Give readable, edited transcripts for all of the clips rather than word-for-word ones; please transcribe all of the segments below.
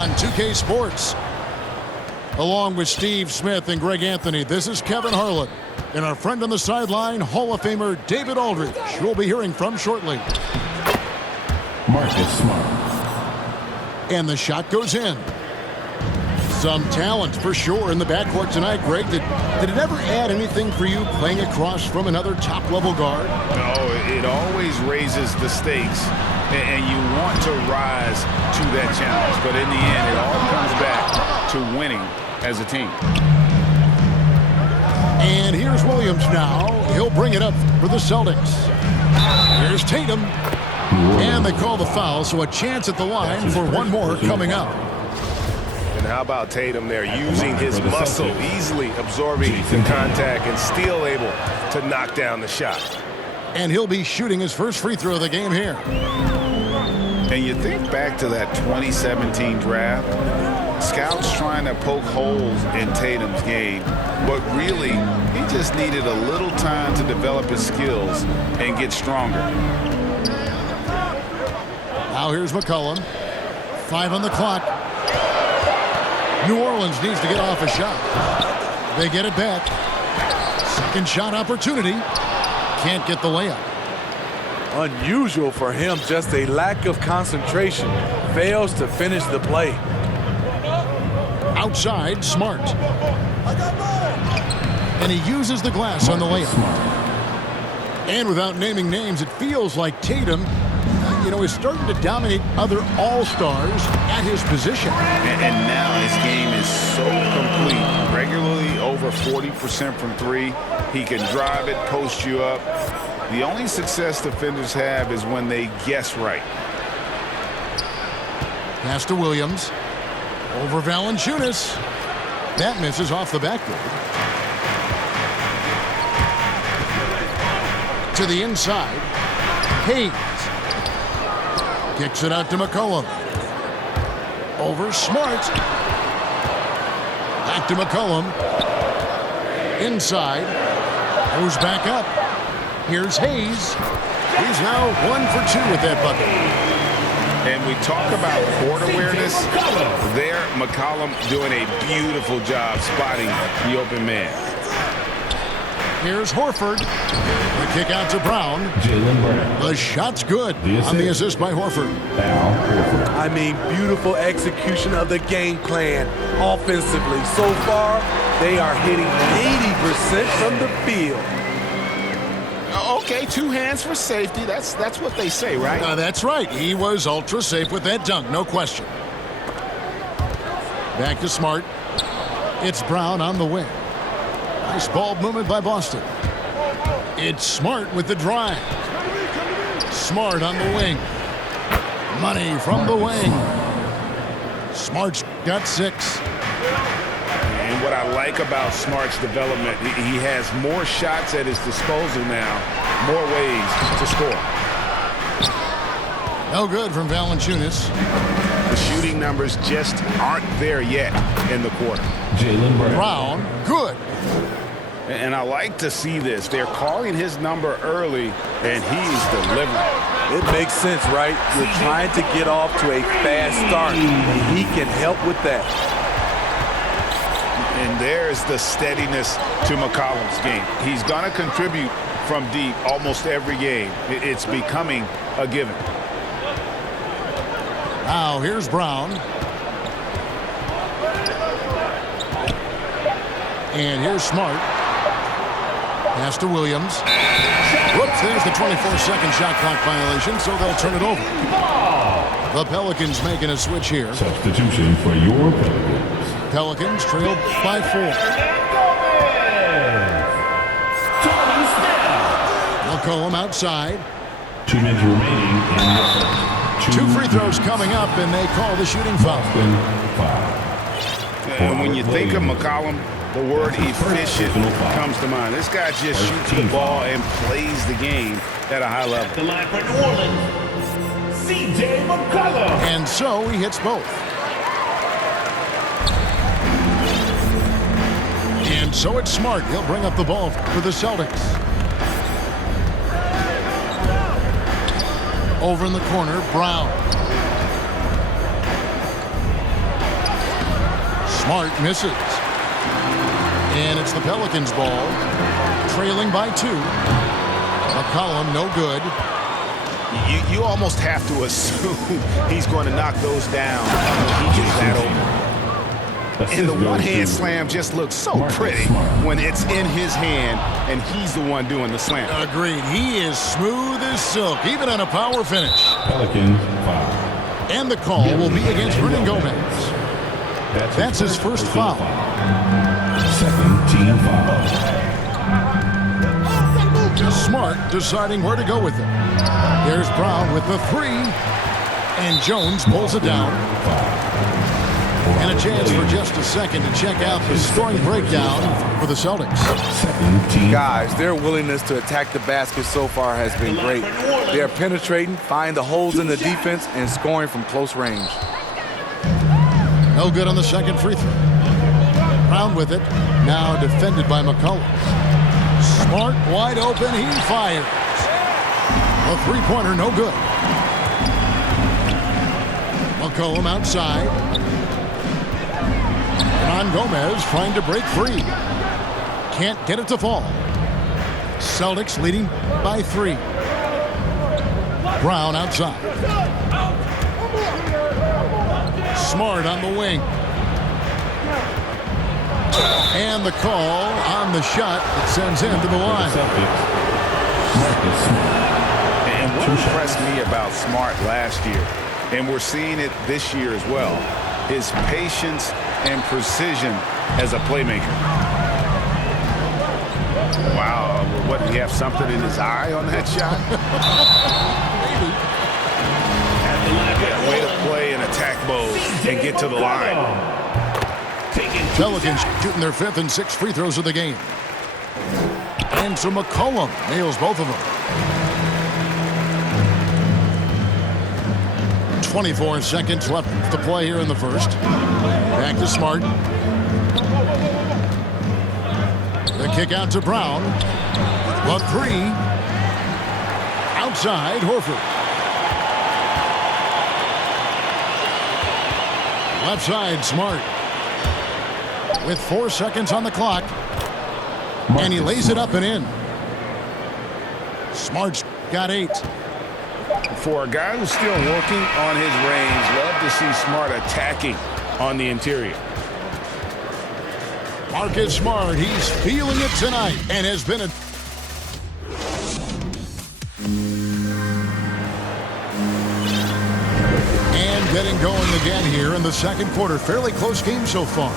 On 2K Sports, along with Steve Smith and Greg Anthony, this is Kevin Harlan. And our friend on the sideline, Hall of Famer David Aldridge, we'll be hearing from shortly. Marcus Smart. And the shot goes in. Some talent for sure in the backcourt tonight, Greg. Did it ever add anything for you playing across from another top-level guard? No, it always raises the stakes, and you want to rise to that challenge. But in the end, it all comes back to winning as a team. And here's Williams now. He'll bring it up for the Celtics. Here's Tatum. And they call the foul, so a chance at the line for one more coming up. And how about Tatum there, using his muscle, easily absorbing the contact and still able to knock down the shot. And he'll be shooting his first free throw of the game here. And you think back to that 2017 draft, scouts trying to poke holes in Tatum's game, but really, he just needed a little time to develop his skills and get stronger. Now here's McCollum. 5 on the clock. New Orleans needs to get off a shot. They get it back. Second shot opportunity. Can't get the layup. Unusual for him, just a lack of concentration. Fails to finish the play. Outside, Smart. And he uses the glass on the layup. And without naming names, it feels like Tatum, is starting to dominate other all-stars at his position. And now his game is so complete. Regularly over 40% from three. He can drive it, post you up. The only success defenders have is when they guess right. Pass to Williams. Over Valanciunas. That misses off the backboard. To the inside. Hayes. Kicks it out to McCollum. Over Smart. Back to McCollum. Inside. Goes back up. Here's Hayes. He's now 1 for 2 with that bucket. And we talk about court awareness. There, McCollum doing a beautiful job spotting the open man. Here's Horford. The kick out to Brown. Jaylen Brown. The shot's good on the assist by Horford. I mean, beautiful execution of the game plan offensively. So far, they are hitting 80% from the field. Okay, 2 hands for safety. That's what they say, right? That's right. He was ultra safe with that dunk, no question. Back to Smart. It's Brown on the wing. Nice ball movement by Boston. It's Smart with the drive. Smart on the wing. Money from the wing. Smart's got 6. And what I like about Smart's development, he has more shots at his disposal now, more ways to score. No good from Valanciunas. The shooting numbers just aren't there yet in the quarter. Jaylen Brown, good. And I like to see this. They're calling his number early, and he's delivering. It makes sense, right? You're trying to get off to a fast start, and he can help with that. And there's the steadiness to McCollum's game. He's going to contribute from deep almost every game. It's becoming a given. Now here's Brown. And here's Smart. Pass to Williams. Whoops, there's the 24-second shot clock violation, so they'll turn it over. The Pelicans making a switch here. Substitution for your Pelicans. Pelicans trail by 4. McCollum outside. 2 minutes remaining in the first. 2 free throws coming up, and they call the shooting foul. And when you think of McCollum, the word efficient comes to mind. This guy just shoots the ball and plays the game at a high level. The line for New Orleans, C.J. McCollum. And so he hits both. And so it's Smart. He'll bring up the ball for the Celtics. Over in the corner, Brown. Smart misses. And it's the Pelicans' ball. Trailing by 2. McCollum, no good. You almost have to assume he's going to knock those down when he gets that over. And the one-hand slam just looks so pretty when it's in his hand and he's the one doing the slam. Agreed. He is smooth as silk, even on a power finish. Pelicans foul. And the call will be against Vernon Gomez. That's his first foul. Second team foul. Smart deciding where to go with it. There's Brown with the 3. And Jones pulls it down. And a chance for just a second to check out the scoring breakdown for the Celtics. Guys, their willingness to attack the basket so far has been great. They're penetrating, finding the holes in the defense, and scoring from close range. No good on the second free throw. Brown with it. Now defended by McCollum. Smart wide open. He fires. A three-pointer, no good. McCollum outside. Ron Gomez trying to break free. Can't get it to fall. Celtics leading by 3. Brown outside. Smart on the wing. And the call on the shot that sends him to the line. And what impressed me about Smart last year, and we're seeing it this year as well, his patience and precision as a playmaker. Wow, what, did he have something in his eye on that shot? Maybe. Yeah, way to play in attack mode and get to the line. Pelicans shooting their 5th and 6th free throws of the game. And so McCollum nails both of them. 24 seconds left to play here in the first. Back to Smart. The kick out to Brown. The 3. Outside, Horford. Left side, Smart. With 4 seconds on the clock. And he lays it up and in. Smart's got 8. For a guy who's still working on his range, love to see Smart attacking on the interior. Marcus Smart, he's feeling it tonight and has been a... And getting going again here in the second quarter. Fairly close game so far.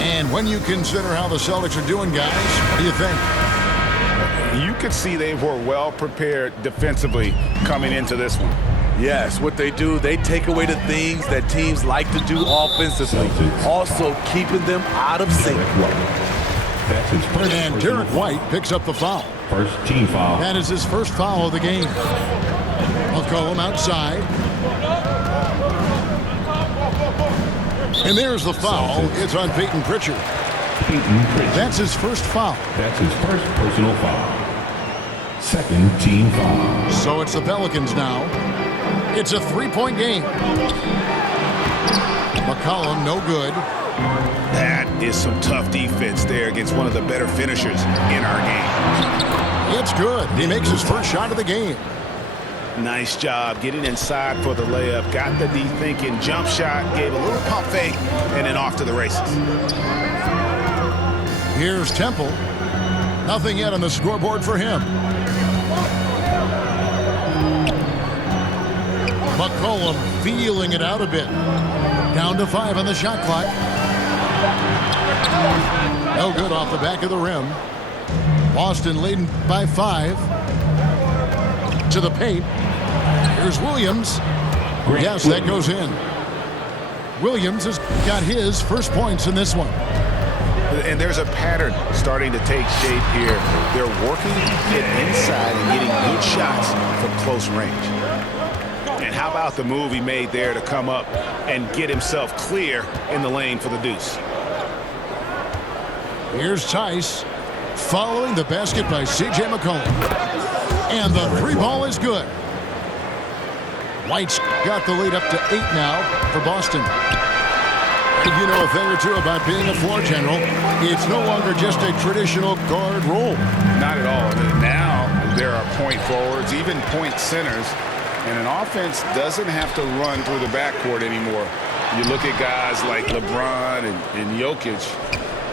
And when you consider how the Celtics are doing, guys, what do you think? You could see they were well prepared defensively coming into this one. Yes, what they do, they take away the things that teams like to do offensively, also keeping them out of sync. That's his first. And Derek White picks up the foul. First team foul. That is his first foul of the game. McCollum outside. And there's the foul. It's on Peyton Pritchard. That's his first foul. That's his first personal foul. Second team foul. So it's the Pelicans now. It's a 3-point game. McCollum, no good. That is some tough defense there against one of the better finishers in our game. It's good. He makes his first shot of the game. Nice job getting inside for the layup. Got the D thinking jump shot, gave a little pump fake, and then off to the races. Here's Temple. Nothing yet on the scoreboard for him. McCollum feeling it out a bit. Down to 5 on the shot clock. No good off the back of the rim. Boston leading by 5. To the paint. Here's Williams. Yes, that goes in. Williams has got his first points in this one. And there's a pattern starting to take shape here. They're working to get inside and getting good shots from close range. And how about the move he made there to come up and get himself clear in the lane for the deuce? Here's Tice following the basket by C.J. McCollum. And the 3 ball is good. White's got the lead up to 8 now for Boston. If you know a thing or two about being a floor general, it's no longer just a traditional guard role. Not at all. Now there are point forwards, even point centers, and an offense doesn't have to run through the backcourt anymore. You look at guys like LeBron and Jokic,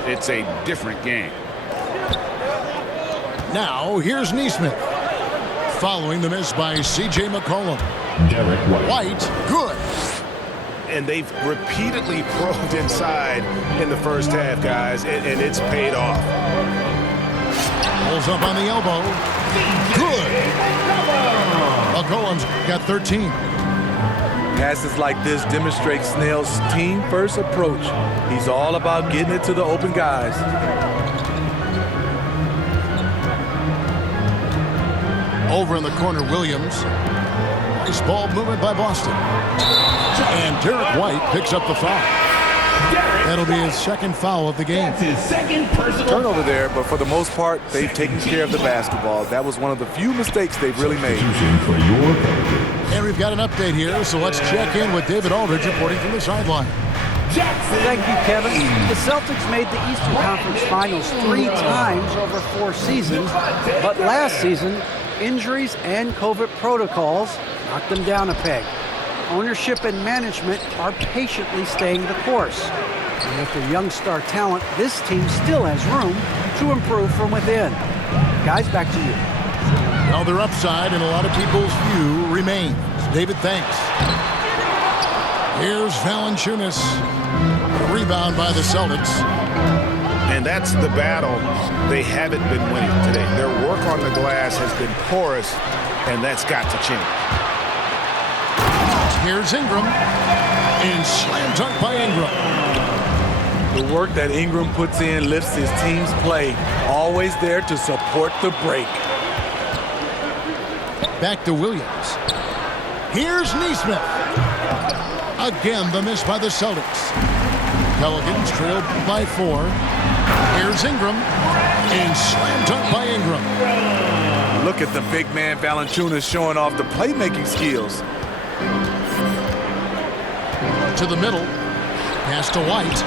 it's a different game. Now, here's Neesmith. Following the miss by C.J. McCollum. Derek White. White, good. And they've repeatedly probed inside in the first half, guys, and it's paid off. Pulls up on the elbow. Good. McCollum's got 13. Passes like this demonstrate Snell's team-first approach. He's all about getting it to the open guys. Over in the corner, Williams. Nice ball movement by Boston. And Derek White picks up the foul. That'll be his second foul of the game. That's his second personal Turnover there, but for the most part, they've taken care of the basketball. That was one of the few mistakes they've really made. For your purpose. And we've got an update here, so let's check in with David Aldridge reporting from the sideline. Thank you, Kevin. The Celtics made the Eastern Conference Finals 3 times over 4 seasons, but last season, injuries and COVID protocols knocked them down a peg. Ownership and management are patiently staying the course. And with their young star talent, this team still has room to improve from within. Guys, back to you. Now their upside in a lot of people's view remains. David, thanks. Here's Valanciunas. Rebound by the Celtics. And that's the battle they haven't been winning today. Their work on the glass has been porous, and that's got to change. Here's Ingram. And slam dunk by Ingram. The work that Ingram puts in lifts his team's play. Always there to support the break. Back to Williams. Here's Neesmith. Again, the miss by the Celtics. Pelicans trailed by 4. Here's Ingram. And slam dunk by Ingram. Look at the big man Valanciunas showing off the playmaking skills. To the middle. Pass to White.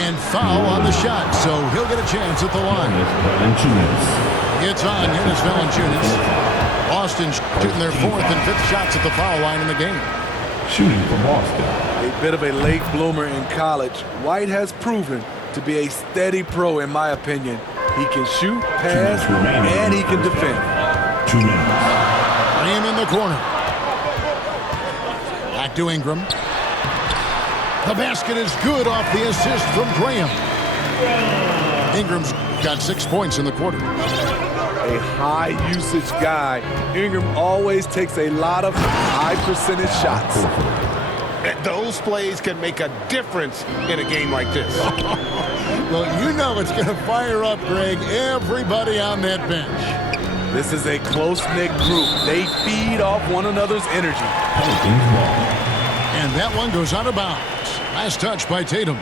And foul on the shot, so he'll get a chance at the line. It's on Jonas Valanciunas. Boston shooting their 4th and 5th shots at the foul line in the game. Shooting for Boston. A bit of a late bloomer in college, White has proven to be a steady pro in my opinion. He can shoot, pass, and he can defend. 2 minutes. Graham in the corner. Back to Ingram. The basket is good off the assist from Graham. Ingram's got 6 points in the quarter. A high usage guy, Ingram always takes a lot of high percentage shots. And those plays can make a difference in a game like this. Well, you know it's going to fire up, Greg, everybody on that bench. This is a close-knit group. They feed off one another's energy. Pelicans ball. And that one goes out of bounds. Last touch by Tatum.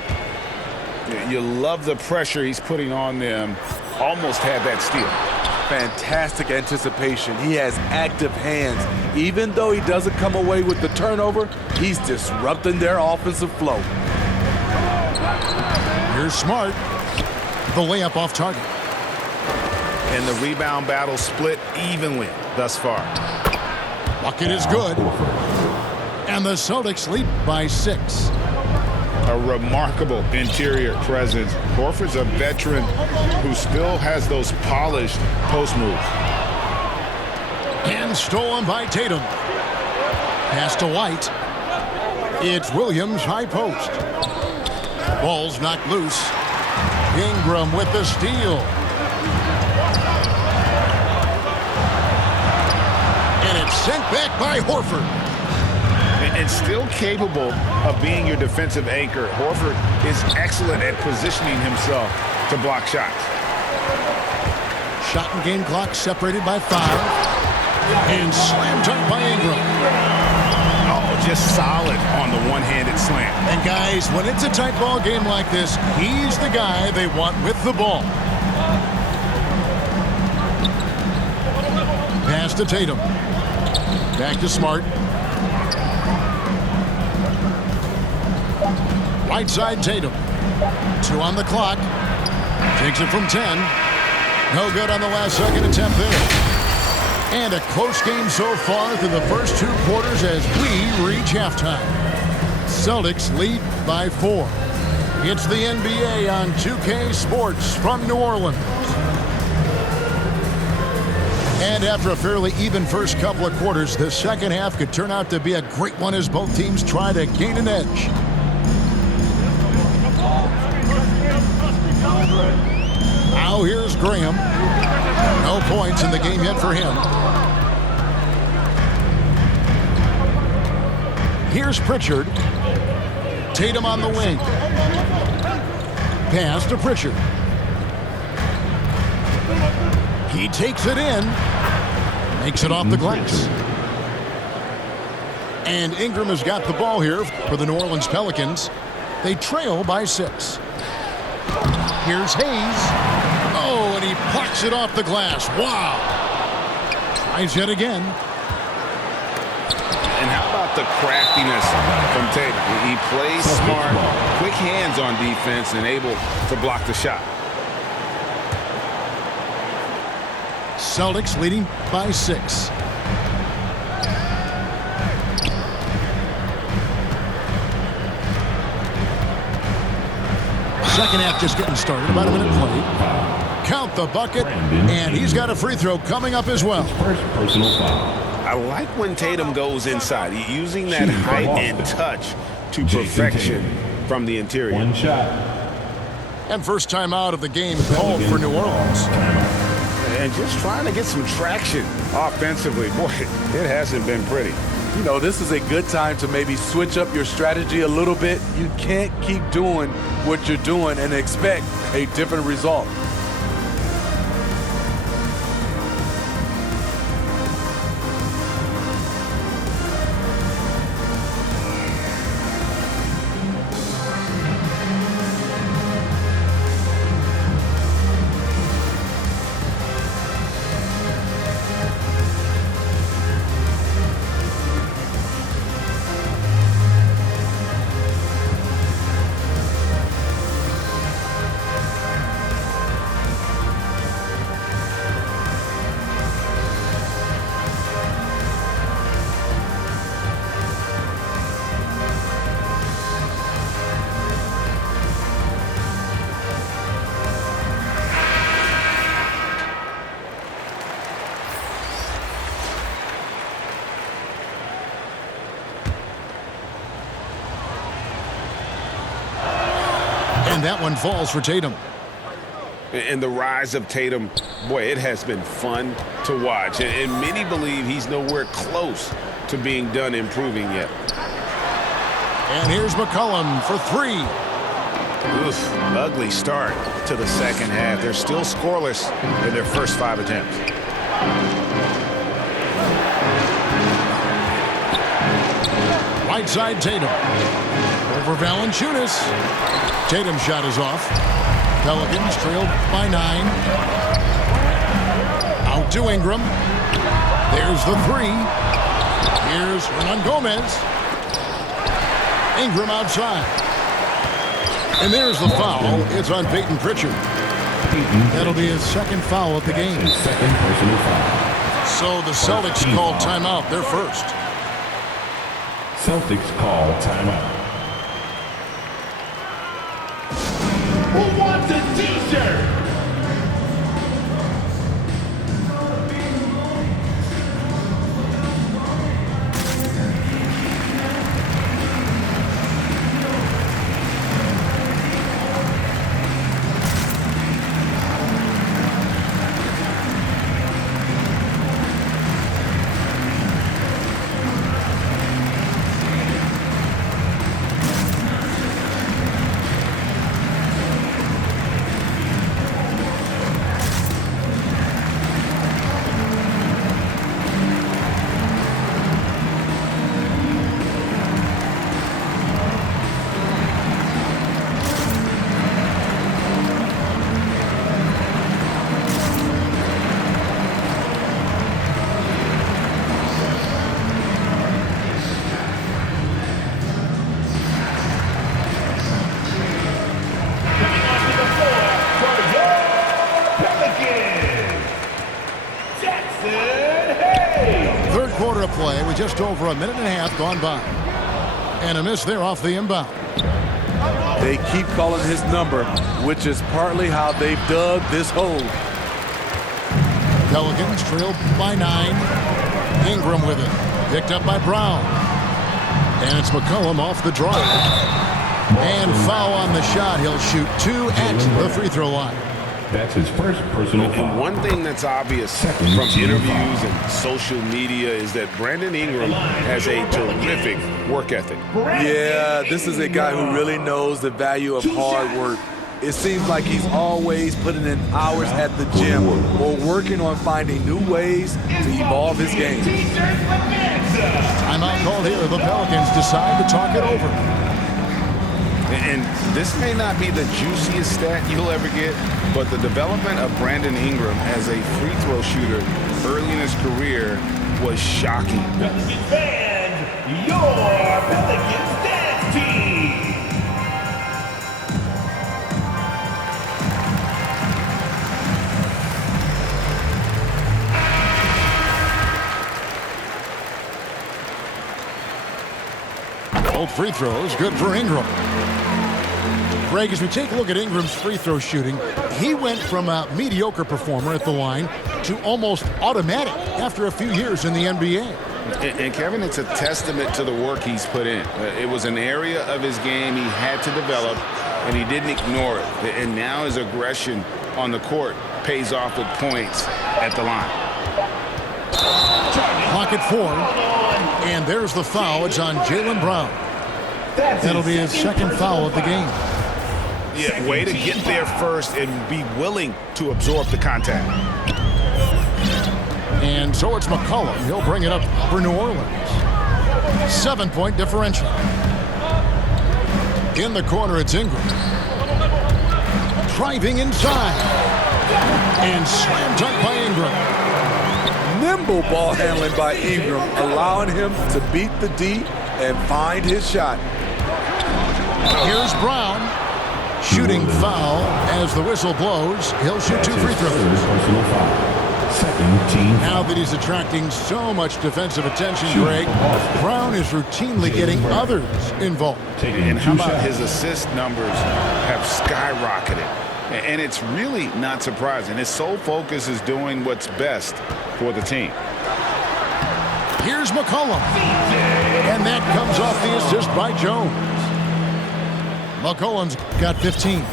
You love the pressure he's putting on them. Almost had that steal. Fantastic anticipation. He has active hands. Even though he doesn't come away with the turnover, he's disrupting their offensive flow. Here's Smart. The layup off target. And the rebound battle split evenly thus far. Bucket is good. And the Celtics lead by 6. A remarkable interior presence. Horford's a veteran who still has those polished post moves. And stolen by Tatum. Pass to White. It's Williams, high post. Ball's knocked loose. Ingram with the steal. And it's sent back by Horford. And still capable of being your defensive anchor. Horford is excellent at positioning himself to block shots. Shot and game clock separated by 5. And slam dunk by Ingram. Oh, just solid on the one-handed slam. And guys, when it's a tight ball game like this, he's the guy they want with the ball. Pass to Right side Tatum. 2 on the clock. Takes it from 10. No good on the last second attempt there. And a close game so far through the first 2 quarters as we reach halftime. Celtics lead by 4. It's the NBA on 2K Sports from New Orleans. And after a fairly even first couple of quarters, the second half could turn out to be a great one as both teams try to gain an edge. Now here's Graham. No points in the game yet for him. Here's Pritchard. Tatum on the wing. Pass to Pritchard. He takes it in. Makes it off the glass. And Ingram has got the ball here for the New Orleans Pelicans. They trail by 6. Here's Hayes. Oh, and he plucks it off the glass. Wow. Tries yet again. And how about the craftiness from Tatum? He plays smart, quick hands on defense, and able to block the shot. Celtics leading by 6. Second half just getting started. About a minute played. Count the bucket, and he's got a free throw coming up as well. First personal foul. I like when Tatum goes inside, using that height and touch to perfection from the interior. 1 shot. And first time out of the game called for New Orleans. And just trying to get some traction offensively. Boy, it hasn't been pretty. You know, this is a good time to maybe switch up your strategy a little bit. You can't keep doing what you're doing and expect a different result. And that one falls for Tatum. And the rise of Tatum, boy, it has been fun to watch. And many believe he's nowhere close to being done improving yet. And here's McCollum for 3. Oof, ugly start to the second half. They're still scoreless in their first 5 attempts. Right side Tatum. Over Valanciunas. Tatum's shot is off. Pelicans trailed by 9. Out to Ingram. There's the 3. Here's Hernan Gomez. Ingram outside. And there's the foul. It's on Peyton Pritchard. That'll be his second foul of the game. Second personal foul. So the Celtics call timeout. They're first. Celtics call timeout. Who wants a t-shirt? just over a minute and a half gone by. And a miss there off the inbound. They keep calling his number, which is partly how they've dug this hole. Pelicans trail by 9. Ingram with it. Picked up by Brown. And it's McCollum off the drive. And foul on the shot. He'll shoot 2 at the free throw line. That's his first personal foul. And one thing that's obvious from interviews and social media is that Brandon Ingram has a terrific work ethic. Yeah, this is a guy who really knows the value of hard work. It seems like he's always putting in hours at the gym or working on finding new ways to evolve his game. Timeout called here. The Pelicans decide to talk it over. And this may not be the juiciest stat you'll ever get, but the development of Brandon Ingram as a free throw shooter early in his career was shocking. Pelicans band, your Pelicans dance team. Both free throws good for Ingram. Greg, as we take a look at Ingram's free throw shooting, he went from a mediocre performer at the line to almost automatic after a few years in the NBA. And Kevin, it's a testament to the work he's put in. It was an area of his game he had to develop, and he didn't ignore it. And now his aggression on the court pays off with points at the line. Clock at 4, and there's the foul. It's on Jaylen Brown. That'll be his second foul of the game. Yeah, way to get there first and be willing to absorb the contact. And so it's McCollum. He'll bring it up for New Orleans. 7-point differential. In the corner, it's Ingram. Driving inside. And slam dunk by Ingram. Nimble ball handling by Ingram, allowing him to beat the D and find his shot. Here's Brown. Shooting foul as the whistle blows. He'll shoot 2 free throws. Personal foul. Second team Now that he's attracting so much defensive attention, Greg, Brown is routinely getting others involved. And how about his assist numbers have skyrocketed? And it's really not surprising. His sole focus is doing what's best for the team. Here's McCollum. And that comes off the assist by Jones. McCollum's got 15.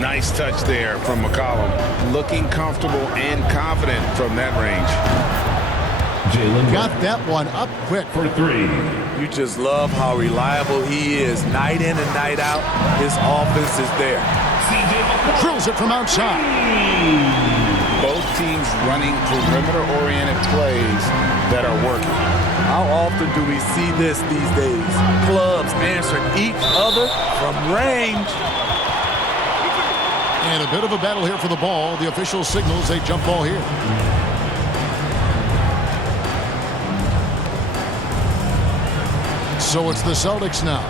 Nice touch there from McCollum. Looking comfortable and confident from that range. Jaylen Got that one up quick. for 3. You just love how reliable he is. Night in and night out, his offense is there. Drills it from outside. Both teams running perimeter-oriented plays that are working. How often do we see this these days? Clubs answering each other from range. And a bit of a battle here for the ball. The official signals a jump ball here. So it's the Celtics now.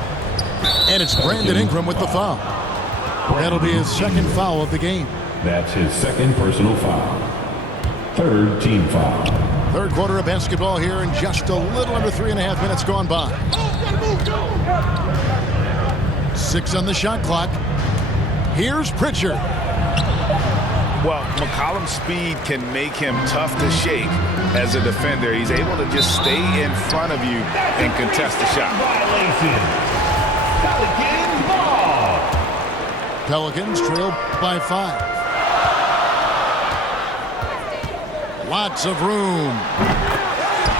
And it's Brandon Ingram with the foul. That'll be his second foul of the game. That's his second personal foul. Third team foul. Third quarter of basketball here, and just a little under 3.5 minutes gone by. 6 on the shot clock. Here's Pritchard. Well, McCollum's speed can make him tough to shake as a defender. He's able to just stay in front of you and contest the shot. Pelicans ball. Pelicans trail by 5. Lots of room.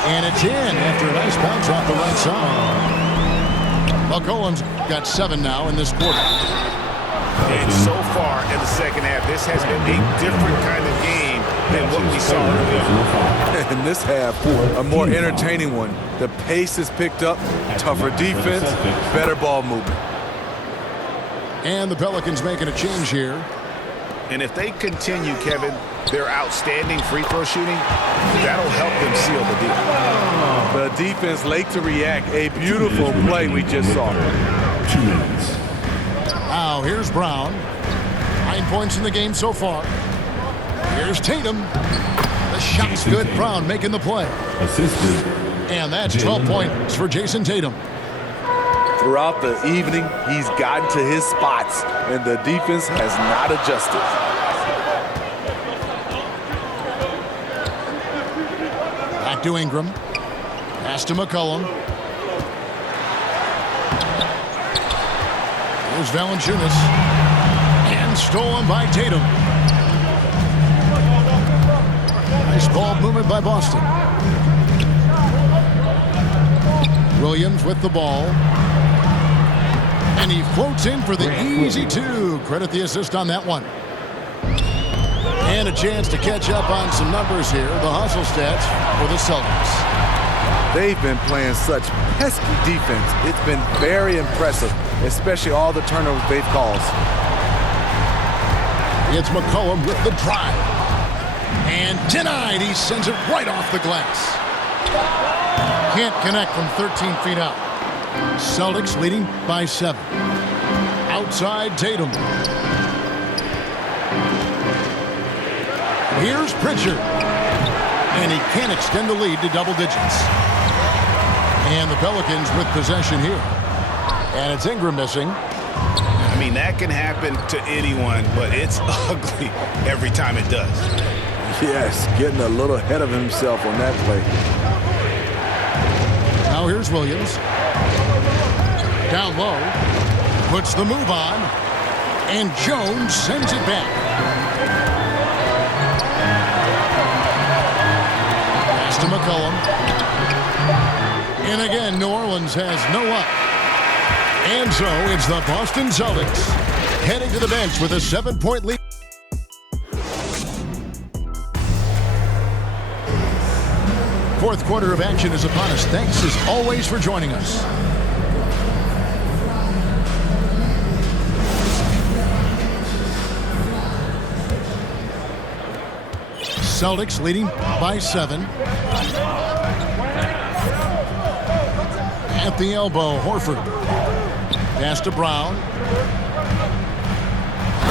And it's in after a nice bounce off the right side. McCollum's got 7 now in this quarter. And so far in the second half, this has been a different kind of game than what we saw earlier. In this half, a more entertaining one. The pace is picked up, tougher defense, better ball movement. And the Pelicans making a change here. And if they continue, Kevin, their outstanding free throw shooting, that'll help them seal the deal. The defense late to react. A beautiful play we just saw. 2 minutes. Now here's Brown. 9 points in the game so far. Here's Tatum. The shot's good. Brown making the play. Assisted And that's 12 points for Jason Tatum. Throughout the evening, he's gotten to his spots, and the defense has not adjusted. Back to Ingram. Pass to McCollum. Here's Valanciunas. And stolen by Tatum. Nice ball movement by Boston. Williams with the ball. And he floats in for the easy two. Credit the assist on that one. And a chance to catch up on some numbers here. The hustle stats for the Celtics. They've been playing such pesky defense. It's been very impressive, especially all the turnovers they've caused. It's McCollum with the drive. And denied. He sends it right off the glass. Can't connect from 13 feet out. Celtics leading by 7. Outside Tatum. Here's Pritchard. And he can't extend the lead to double digits. And the Pelicans with possession here. And it's Ingram missing. I mean, that can happen to anyone, but it's ugly every time it does. Yes, getting a little ahead of himself on that play. Now here's Williams. Down low. Puts the move on. And Jones sends it back. Pass to McCollum. And again, New Orleans has no luck. And so it's the Boston Celtics heading to the bench with a 7-point lead. Fourth quarter of action is upon us. Thanks as always for joining us. Celtics leading by 7. At the elbow, Horford. Pass to Brown.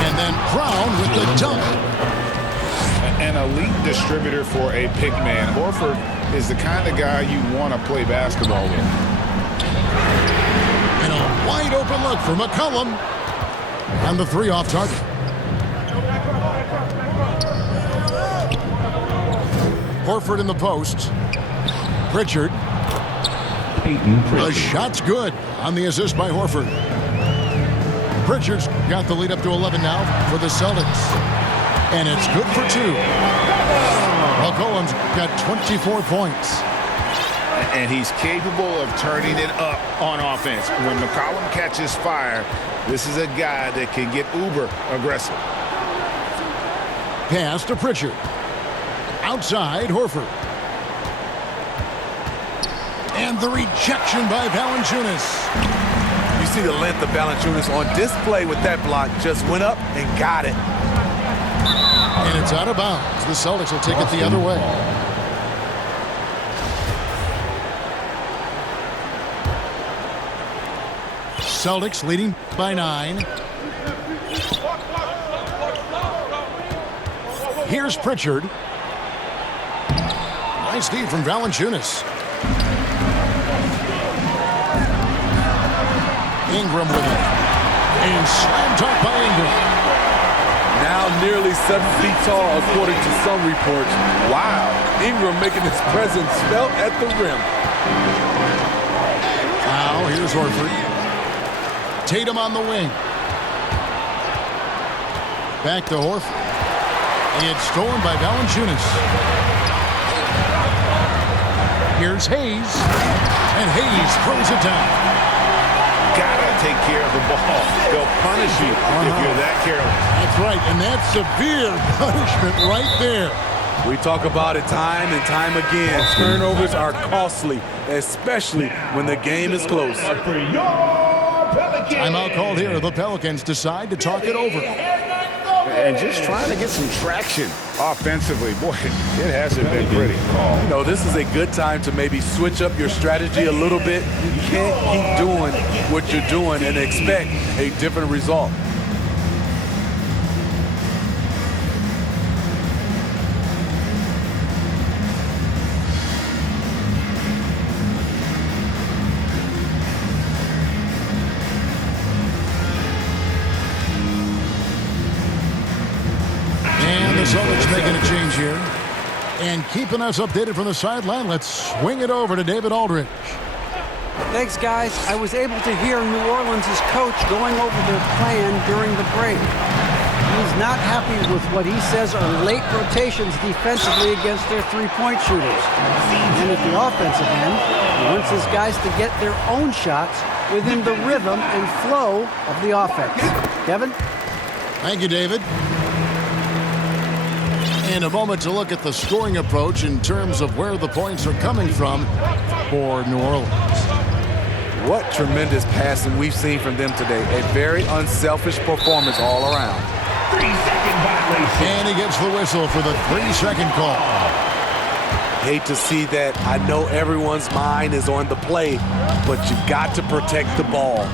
And then Brown with the dunk. An elite distributor for a big man. Horford is the kind of guy you want to play basketball with. And a wide open look for McCollum. And the 3 off target. Horford in the post. Pritchard. The shot's good on the assist by Horford. Pritchard's got the lead up to 11 now for the Celtics. And it's good for 2. McCollum's got 24 points. And he's capable of turning it up on offense. When McCollum catches fire, this is a guy that can get uber aggressive. Pass to Pritchard. Outside, Horford. And the rejection by Valanciunas. You see the length of Valanciunas on display with that block. Just went up and got it. And it's out of bounds. The Celtics will take it the other way. Celtics leading by 9. Here's Pritchard. Nice feed from Valanciunas. Ingram with it. And slam dunk by Ingram. Now nearly 7 feet tall, according to some reports. Wow, Ingram making his presence felt at the rim. Now here's Horford. Tatum on the wing. Back to Horford. It's stolen by Valanciunas. Here's Hayes. And Hayes throws it down. Gotta take care of the ball. They'll punish you if you're that careless. That's right, and that's severe punishment right there. We talk about it time and time again. Turnovers are costly, especially when the game is close. Timeout called here. The Pelicans decide to talk it over. And just trying to get some traction offensively. Boy, it hasn't been pretty. You know, this is a good time to maybe switch up your strategy a little bit. You can't keep doing what you're doing and expect a different result. He's making a change here. And keeping us updated from the sideline, let's swing it over to David Aldridge. Thanks, guys. I was able to hear New Orleans' coach going over their plan during the break. He's not happy with what he says are late rotations defensively against their three-point shooters. And at the offensive end, he wants his guys to get their own shots within the rhythm and flow of the offense. Kevin? Thank you, David. In a moment to look at the scoring approach in terms of where the points are coming from for New Orleans. What tremendous passing we've seen from them today. A very unselfish performance all around. 3-second violation. And he gets the whistle for the 3-second call. Hate to see that. I know everyone's mind is on the play, but you got to protect the ball.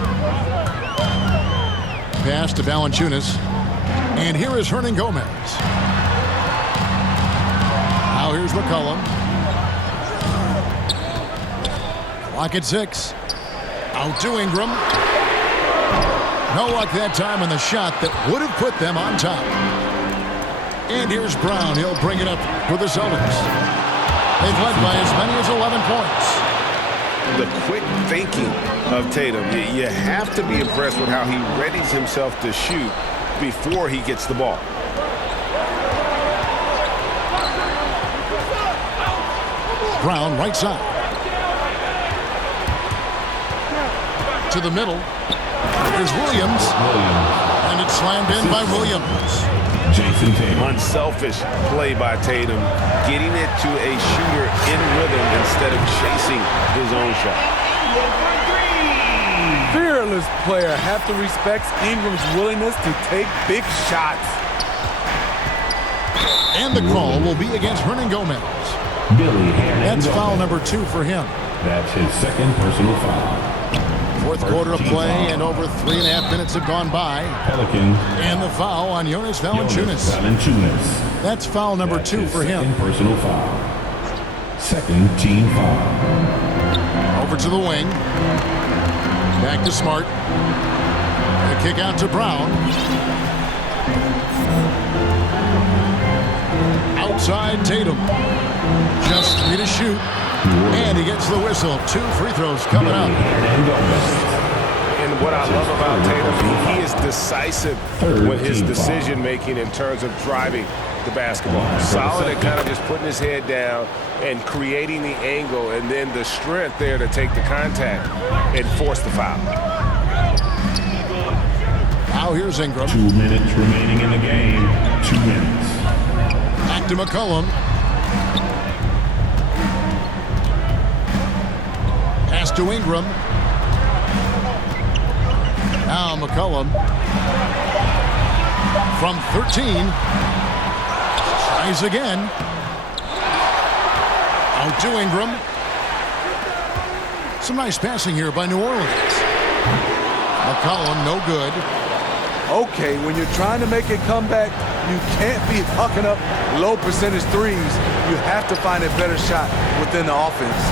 Pass to Valanciunas. And here is Hernan Gomez. Now here's McCollum. Clock at 6. Out to Ingram. No luck that time on the shot that would have put them on top. And here's Brown. He'll bring it up for the Celtics. They've led by as many as 11 points. The quick thinking of Tatum. You have to be impressed with how he readies himself to shoot before he gets the ball. Brown right side. To the middle. Here's Williams. And it's slammed in by Williams. Jason Tatum. Unselfish play by Tatum, getting it to a shooter in rhythm instead of chasing his own shot. Fearless player. Have to respect Ingram's willingness to take big shots. And the call will be against Hernan Gomez. Billy That's Hernandez. foul number 2 for him. That's his second personal foul. Fourth quarter of play and over 3.5 minutes have gone by. Pelicans. And the foul on Jonas Valanciunas. Valanciunas. That's foul number That's 2 his for him. second personal foul. Second team foul. Over to the wing. Back to Smart. The kick out to Brown. Outside Tatum. Just 3 to shoot. And he gets the whistle. 2 free throws coming up. And what I love about Tatum, he is decisive with his decision-making in terms of driving the basketball. Solid at kind of just putting his head down and creating the angle, and then the strength there to take the contact and force the foul. Now here's Ingram. 2 minutes remaining in the game. 2 minutes. Back to McCollum. Pass to Ingram. Now McCollum. From 13. Tries again. Out to Ingram. Some nice passing here by New Orleans. McCollum, no good. Okay, when you're trying to make a comeback, you can't be hucking up low percentage threes. You have to find a better shot within the offense.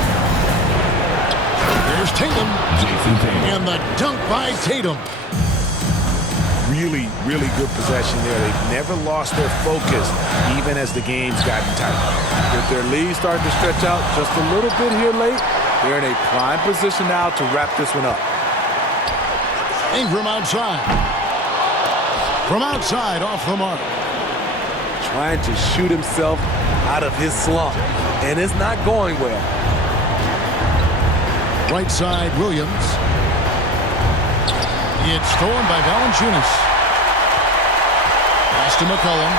There's Tatum. Jason Tatum. And the dunk by Tatum. Really, really good possession there. They've never lost their focus, even as the game's gotten tight. If their lead starting to stretch out just a little bit here late, they're in a prime position now to wrap this one up. Ingram outside. From outside, off the mark. Trying to shoot himself out of his slump, and it's not going well. Right side, Williams. It's stolen by Valanciunas. Pass to McCollum.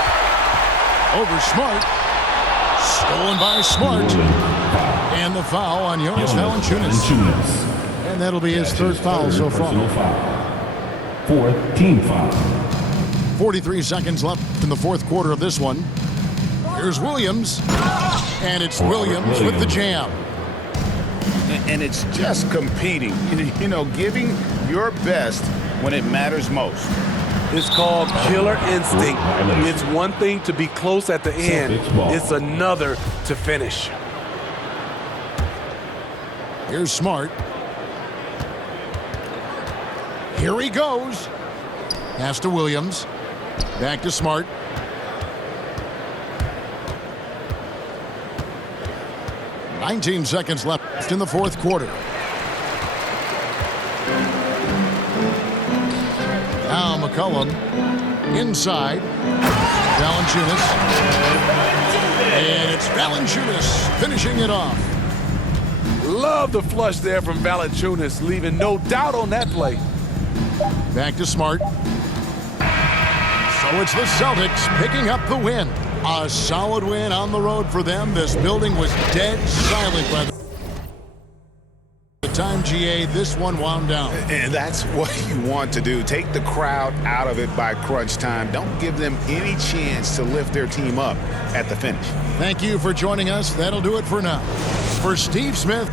Over Smart. Stolen by Smart. And the foul on Jonas Valanciunas. And that'll be his third foul so far. Fourth team foul. 43 seconds left in the fourth quarter of this one. Here's Williams. And it's Williams with the jam. And it's just competing, you know, giving your best when it matters most. It's called killer instinct. It's one thing to be close at the end. It's another to finish. Here's Smart. Here he goes. Pass to Williams. Back to Smart. 19 seconds left in the fourth quarter. Now McCollum inside. Valanciunas. And it's Valanciunas finishing it off. Love the flush there from Valanciunas, leaving no doubt on that play. Back to Smart. So it's the Celtics picking up the win. A solid win on the road for them. This building was dead silent by the time, GA, this one wound down. And that's what you want to do. Take the crowd out of it by crunch time. Don't give them any chance to lift their team up at the finish. Thank you for joining us. That'll do it for now. For Steve Smith.